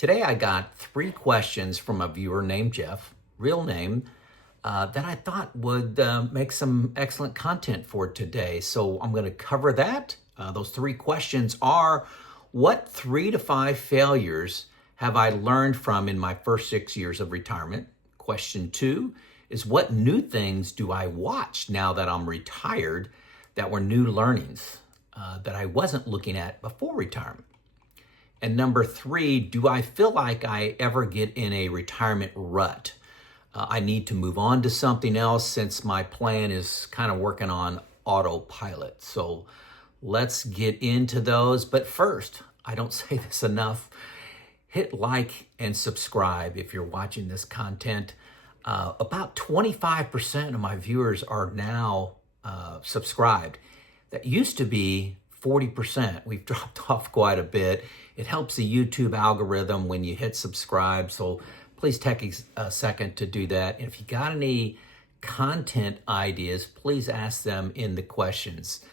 Today I got 3 questions from a viewer named Jeff, real name, that I thought would make some excellent content for today. So I'm going to cover that. Those 3 questions are: what 3 to 5 failures have I learned from in my first 6 years of retirement? Question 2 is: what new things do I watch now that I'm retired that were new learnings that I wasn't looking at before retirement? And number 3, do I feel like I ever get in a retirement rut? I need to move on to something else since my plan is kind of working on autopilot. So let's get into those. But first, I don't say this enough, hit like and subscribe if you're watching this content. About 25% of my viewers are now subscribed. That used to be 40%. We've dropped off quite a bit. It helps the YouTube algorithm when you hit subscribe. So please take a second to do that. And if you got any content ideas, please ask them in the questions.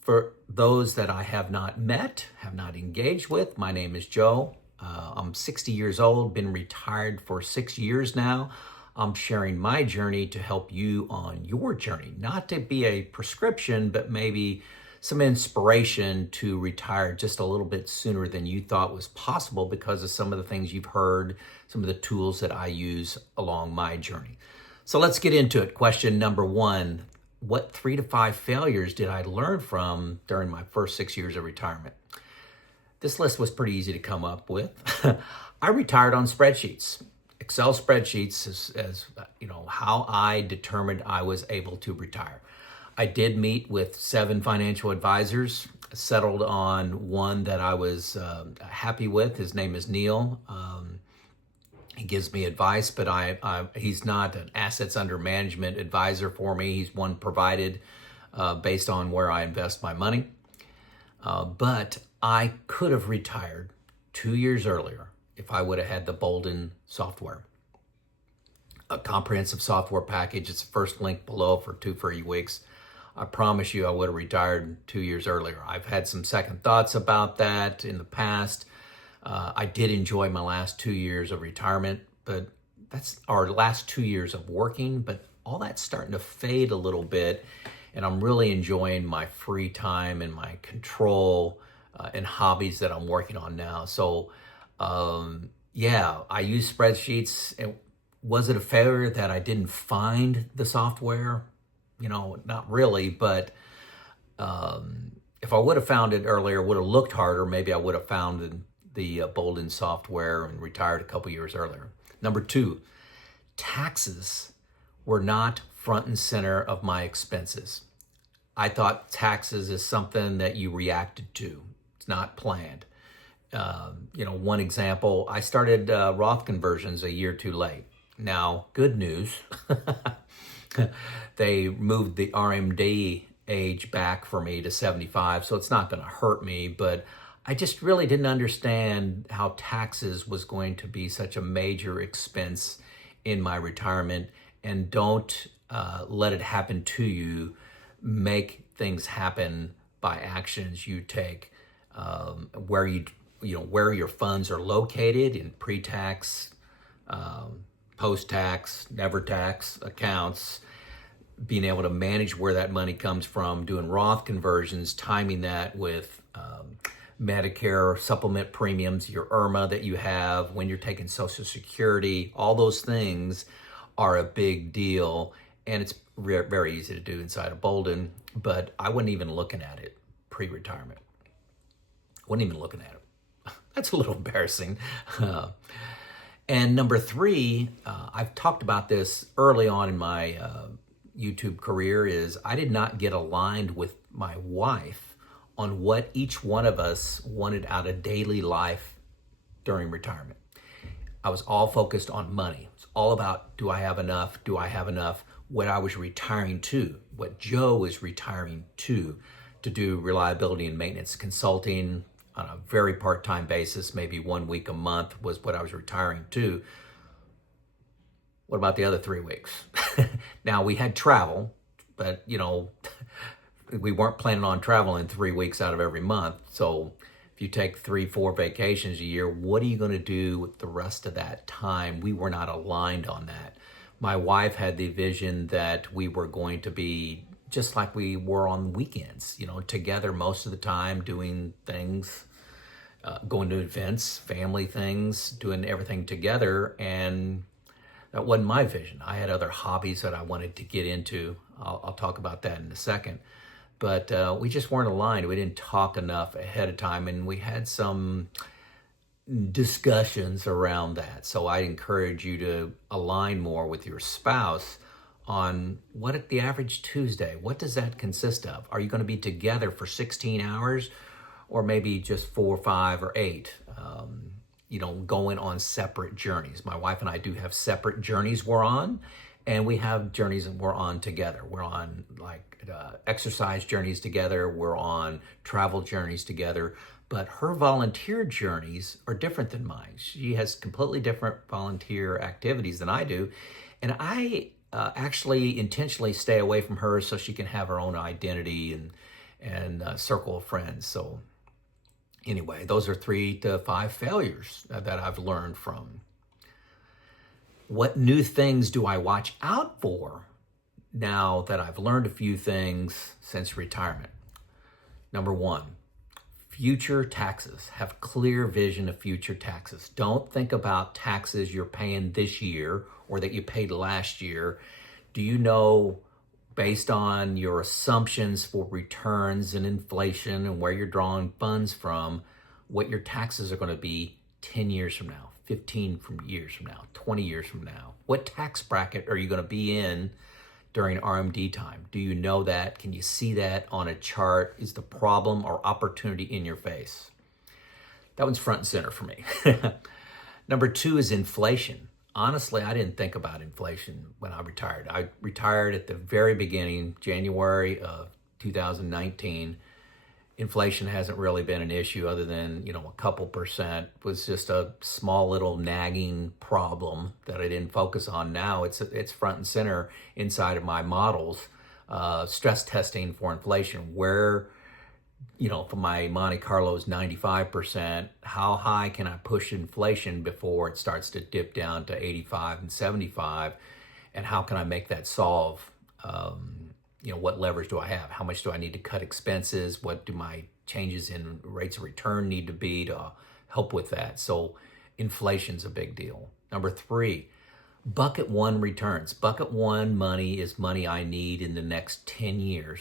For those that I have not met, have not engaged with, my name is Joe. I'm 60 years old, been retired for 6 years now. I'm sharing my journey to help you on your journey, not to be a prescription, but maybe some inspiration to retire just a little bit sooner than you thought was possible because of some of the things you've heard, some of the tools that I use along my journey. So let's get into it. Question number 1, what 3 to 5 failures did I learn from during my first 6 years of retirement? This list was pretty easy to come up with. I retired on spreadsheets. Excel spreadsheets as you know, how I determined I was able to retire. I did meet with 7 financial advisors, settled on one that I was happy with. His name is Neil. He gives me advice, but he's not an assets under management advisor for me. He's one provided based on where I invest my money. But I could have retired 2 years earlier if I would have had the Boldin software. A comprehensive software package. It's the first link below for 2 free weeks. I promise you I would have retired 2 years earlier. I've had some second thoughts about that in the past. I did enjoy my last 2 years of retirement, but that's our last 2 years of working, but all that's starting to fade a little bit. And I'm really enjoying my free time and my control and hobbies that I'm working on now. So yeah, I use spreadsheets. And was it a failure that I didn't find the software? You know, not really, but if I would have found it earlier, would have looked harder, maybe I would have found the Boldin software and retired a couple years earlier. Number 2, taxes were not front and center of my expenses. I thought taxes is something that you reacted to. It's not planned. One example, I started Roth conversions a year too late. Now, good news. They moved the RMD age back for me to 75, so it's not going to hurt me, but I just really didn't understand how taxes was going to be such a major expense in my retirement. And don't let it happen to you. Make things happen by actions you take, where where your funds are located in pre-tax, post-tax, never tax accounts, being able to manage where that money comes from, doing Roth conversions, timing that with Medicare supplement premiums, your IRMA that you have, when you're taking Social Security, all those things are a big deal. And it's very easy to do inside of Boldin, but I wasn't even looking at it pre-retirement. Wasn't even looking at it. That's a little embarrassing. And number 3, I've talked about this early on in my YouTube career, is I did not get aligned with my wife on what each one of us wanted out of daily life during retirement. I was all focused on money. It's all about, do I have enough? Do I have enough? What I was retiring to, what Joe was retiring to do reliability and maintenance consulting on a very part-time basis, maybe 1 week a month was what I was retiring to. What about the other 3 weeks? Now, we had travel, but we weren't planning on traveling 3 weeks out of every month. So if you take 3-4 vacations a year, what are you going to do with the rest of that time? We were not aligned on that. My wife had the vision that we were going to be just like we were on weekends, together most of the time, doing things, going to events, family things, doing everything together. And that wasn't my vision. I had other hobbies that I wanted to get into. I'll talk about that in a second. But we just weren't aligned. We didn't talk enough ahead of time, and we had some discussions around that. So I encourage you to align more with your spouse on what at the average Tuesday, what does that consist of? Are you going to be together for 16 hours or maybe just 4, 5, or 8? Going on separate journeys. My wife and I do have separate journeys we're on, and we have journeys that we're on together. We're on exercise journeys together. We're on travel journeys together. But her volunteer journeys are different than mine. She has completely different volunteer activities than I do. And I actually intentionally stay away from her so she can have her own identity and circle of friends. So anyway, those are 3 to 5 failures that I've learned from. What new things do I watch out for now that I've learned a few things since retirement? Number 1, future taxes. Have clear vision of future taxes. Don't think about taxes you're paying this year or that you paid last year. Do you know, based on your assumptions for returns and inflation and where you're drawing funds from, what your taxes are going to be 10 years from now, 15 years from now, 20 years from now? What tax bracket are you going to be in during RMD time? Do you know that? Can you see that on a chart? Is the problem or opportunity in your face? That one's front and center for me. Number 2 is inflation. Honestly, I didn't think about inflation when I retired. I retired at the very beginning, January of 2019. Inflation hasn't really been an issue other than, a couple percent. It was just a small little nagging problem that I didn't focus on. Now it's front and center inside of my models, stress testing for inflation. Where, for my Monte Carlo's 95%, how high can I push inflation before it starts to dip down to 85 and 75? And how can I make that solve? What leverage do I have? How much do I need to cut expenses? What do my changes in rates of return need to be to help with that? So inflation's a big deal. Number 3, bucket 1 returns. Bucket 1 money is money I need in the next 10 years.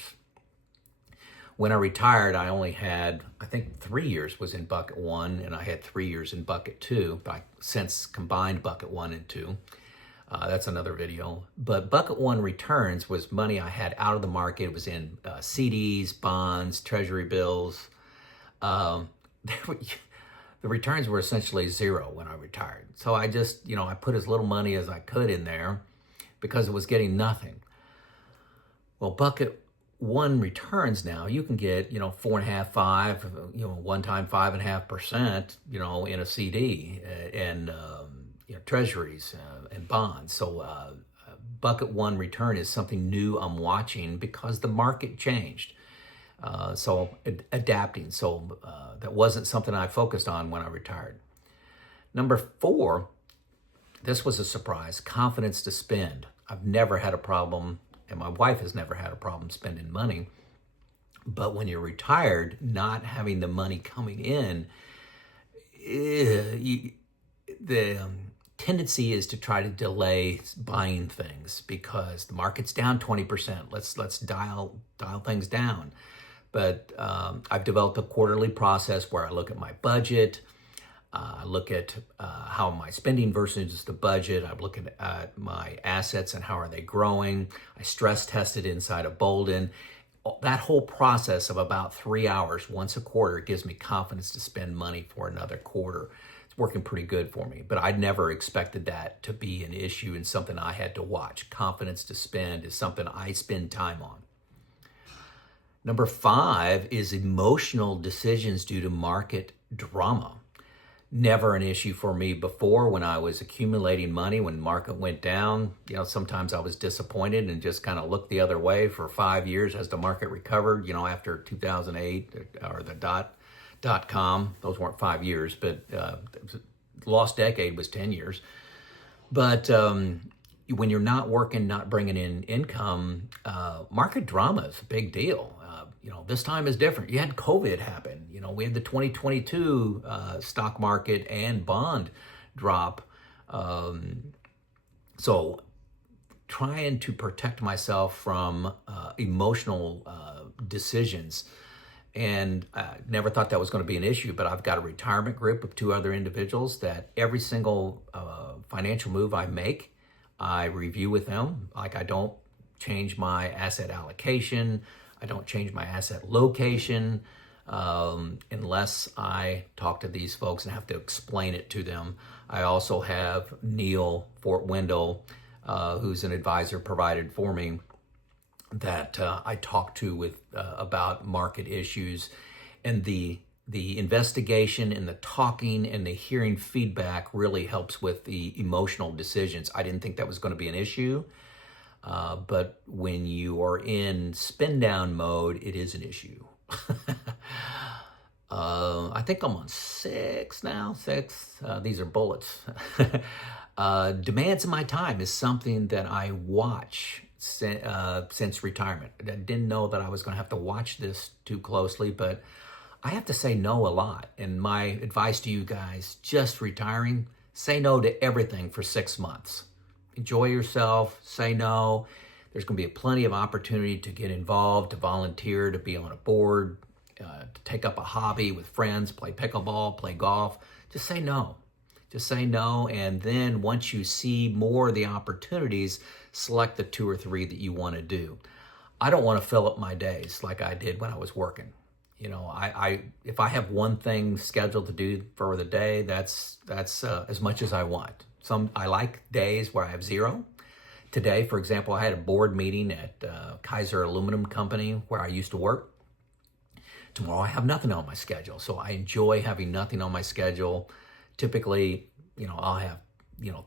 When I retired, I only had, I think 3 years was in bucket 1, and I had 3 years in bucket 2, but I since combined bucket 1 and 2. That's another video. But bucket 1 returns was money I had out of the market. It was in CDs, bonds, treasury bills. The returns were essentially 0 when I retired. So I just, I put as little money as I could in there because it was getting nothing. Well, bucket 1 returns now, you can get, 4.5, 5, one time 5.5%, in a CD and, treasuries and bonds. So bucket 1 return is something new I'm watching because the market changed. So adapting. So that wasn't something I focused on when I retired. Number 4, this was a surprise, confidence to spend. I've never had a problem, and my wife has never had a problem spending money. But when you're retired, not having the money coming in, the tendency is to try to delay buying things because the market's down 20%. Let's dial things down. But I've developed a quarterly process where I look at my budget. I look at how am I spending versus the budget. I look at my assets and how are they growing. I stress test it inside of Boldin. That whole process of about 3 hours once a quarter gives me confidence to spend money for another quarter. It's working pretty good for me, but I never expected that to be an issue and something I had to watch. Confidence to spend is something I spend time on. Number 5 is emotional decisions due to market drama. Never an issue for me before when I was accumulating money. When market went down, sometimes I was disappointed and just kind of looked the other way for 5 years as the market recovered, after 2008 or the dot .com. Those weren't 5 years, but lost decade was 10 years. But when you're not working, not bringing in income, market drama is a big deal. This time is different. You had COVID happen. We had the 2022 stock market and bond drop. So trying to protect myself from emotional decisions. And I never thought that was going to be an issue, but I've got a retirement group of 2 other individuals that every single financial move I make, I review with them. Like, I don't change my asset allocation. I don't change my asset location unless I talk to these folks and have to explain it to them. I also have Neil Fort Wendell, who's an advisor provided for me, that I talk to with about market issues. And the investigation and the talking and the hearing feedback really helps with the emotional decisions. I didn't think that was going to be an issue, but when you are in spin down mode, it is an issue. I think I'm on 6 now. 6. These are bullets. Demands of my time is something that I watch since retirement. I didn't know that I was going to have to watch this too closely, but I have to say no a lot. And my advice to you guys, just retiring, say no to everything for 6 months. Enjoy yourself, say no. There's going to be plenty of opportunity to get involved, to volunteer, to be on a board, to take up a hobby with friends, play pickleball, play golf. Just say no. Just say no, and then once you see more of the opportunities, select the 2 or 3 that you want to do. I don't want to fill up my days like I did when I was working. If I have one thing scheduled to do for the day, that's as much as I want. I like days where I have 0. Today, for example, I had a board meeting at Kaiser Aluminum Company where I used to work. Tomorrow I have nothing on my schedule, so I enjoy having nothing on my schedule. Typically, I'll have,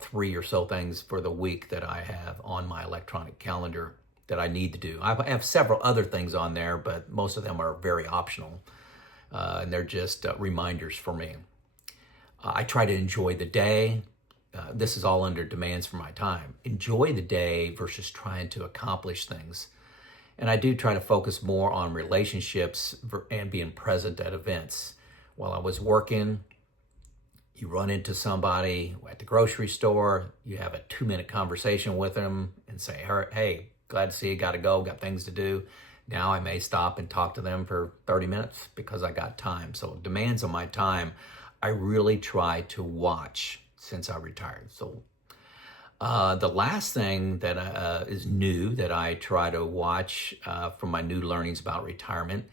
3 or so things for the week that I have on my electronic calendar that I need to do. I have several other things on there, but most of them are very optional, and they're just reminders for me. I try to enjoy the day. This is all under demands for my time. Enjoy the day versus trying to accomplish things. And I do try to focus more on relationships and being present at events. While I was working, you run into somebody at the grocery store, you have a 2-minute conversation with them and say, hey, glad to see you, got to go, got things to do. Now I may stop and talk to them for 30 minutes because I got time. So demands on my time, I really try to watch since I retired. So the last thing that is new that I try to watch from my new learnings about retirement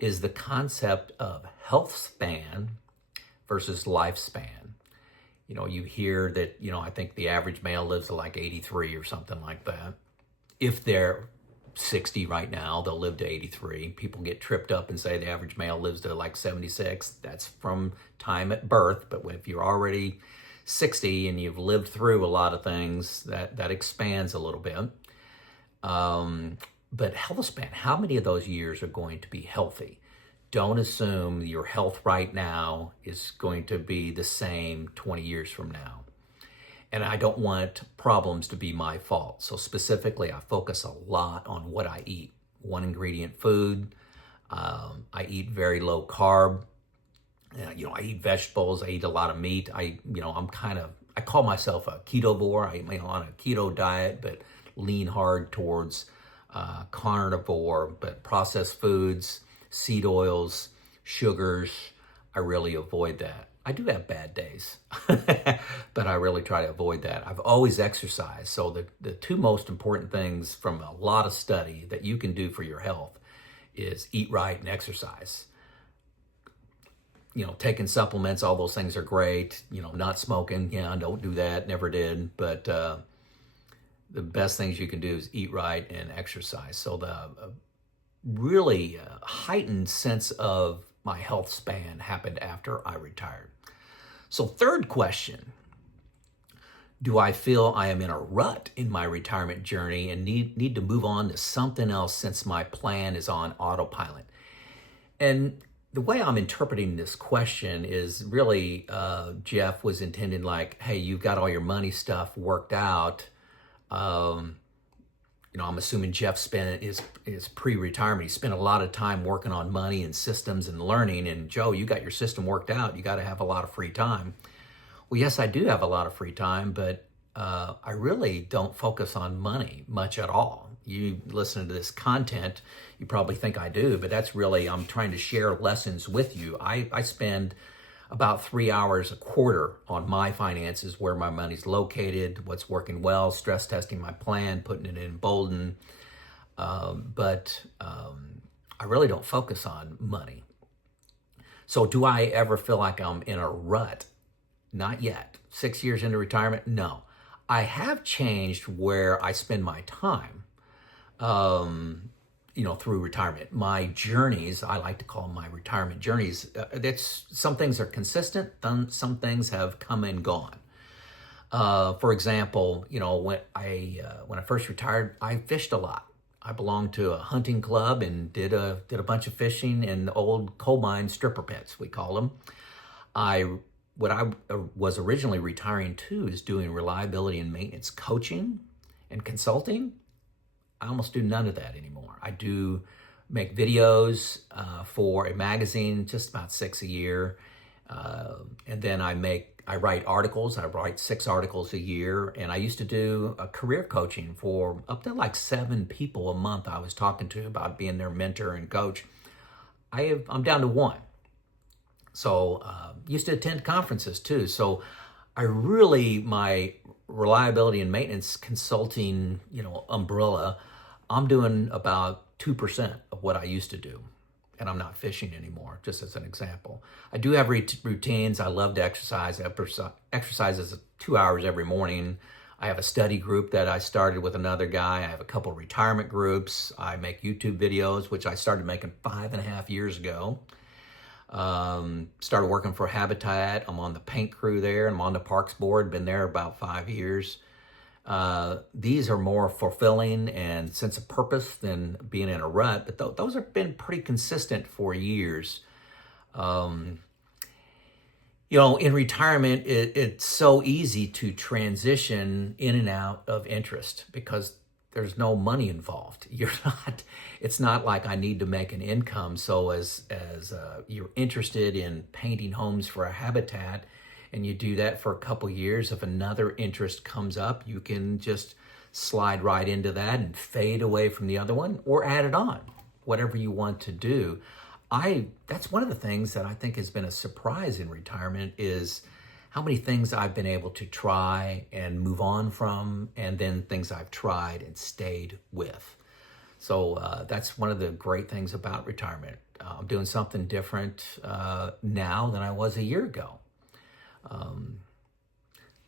is the concept of health span versus lifespan. You hear that, I think the average male lives to like 83 or something like that. If they're 60 right now, they'll live to 83. People get tripped up and say the average male lives to like 76. That's from time at birth. But if you're already 60 and you've lived through a lot of things, that expands a little bit. But health span, how many of those years are going to be healthy? Don't assume your health right now is going to be the same 20 years from now. And I don't want problems to be my fault. So specifically, I focus a lot on what I eat. 1 ingredient food. I eat very low carb. I eat vegetables. I eat a lot of meat. I call myself a ketovore. I'm on a keto diet, but lean hard towards carnivore. But processed foods, seed oils, sugars, I really avoid that. I do have bad days, but I really try to avoid that. I've always exercised. So the 2 most important things from a lot of study that you can do for your health is eat right and exercise. Taking supplements, all those things are great. Not smoking, don't do that, never did. But the best things you can do is eat right and exercise. So the really heightened sense of my health span happened after I retired. So 3rd question, do I feel I am in a rut in my retirement journey and need to move on to something else since my plan is on autopilot? And the way I'm interpreting this question is really Jeff was intending like, hey, you've got all your money stuff worked out. I'm assuming Jeff spent his pre-retirement. He spent a lot of time working on money and systems and learning. And Joe, you got your system worked out. You got to have a lot of free time. Well, yes, I do have a lot of free time, but I really don't focus on money much at all. You listen to this content, you probably think I do, but that's really, I'm trying to share lessons with you. I spend about 3 hours a quarter on my finances, where my money's located, what's working well, stress testing my plan, putting it in Boldin. But I really don't focus on money. So do I ever feel like I'm in a rut? Not yet. 6 years into retirement? No. I have changed where I spend my time, through retirement. My journeys, I like to call them my retirement journeys. Some things are consistent, some things have come and gone. For example, when I first retired, I fished a lot. I belonged to a hunting club and did a bunch of fishing in old coal mine stripper pits, we call them. What I was originally retiring to is doing reliability and maintenance coaching and consulting. I almost do none of that anymore. I do make videos for a magazine, just about 6 a year. And then I write articles. I write 6 articles a year. And I used to do a career coaching for up to like 7 people a month I was talking to about being their mentor and coach. I'm down to 1. So used to attend conferences too. So my reliability and maintenance consulting, umbrella, I'm doing about 2% of what I used to do. And I'm not fishing anymore, just as an example. I do have routines. I love to exercise. Exercise is 2 hours every morning. I have a study group that I started with another guy. I have a couple retirement groups. I make YouTube videos, which I started making 5.5 years ago. Started working for Habitat. I'm on the paint crew there. I'm on the parks board. Been there about 5 years. These are more fulfilling and sense of purpose than being in a rut, but those have been pretty consistent for years. In retirement, it's so easy to transition in and out of interest because there's no money involved. It's not like I need to make an income. So as you're interested in painting homes for a Habitat, and you do that for a couple years, if another interest comes up, you can just slide right into that and fade away from the other one or add it on, whatever you want to do. That's one of the things that I think has been a surprise in retirement is how many things I've been able to try and move on from, and then things I've tried and stayed with. So that's one of the great things about retirement. I'm doing something different now than I was a year ago.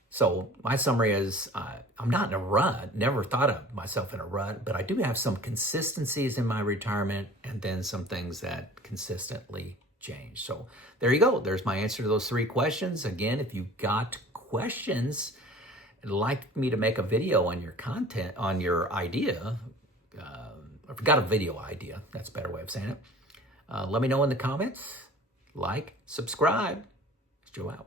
So my summary is I'm not in a rut, never thought of myself in a rut, but I do have some consistencies in my retirement and then some things that consistently change. So there you go. There's my answer to those 3 questions. Again, if you've got questions and like me to make a video on your content, on your idea, if you've got a video idea, that's a better way of saying it, let me know in the comments. Like, subscribe. Joe out.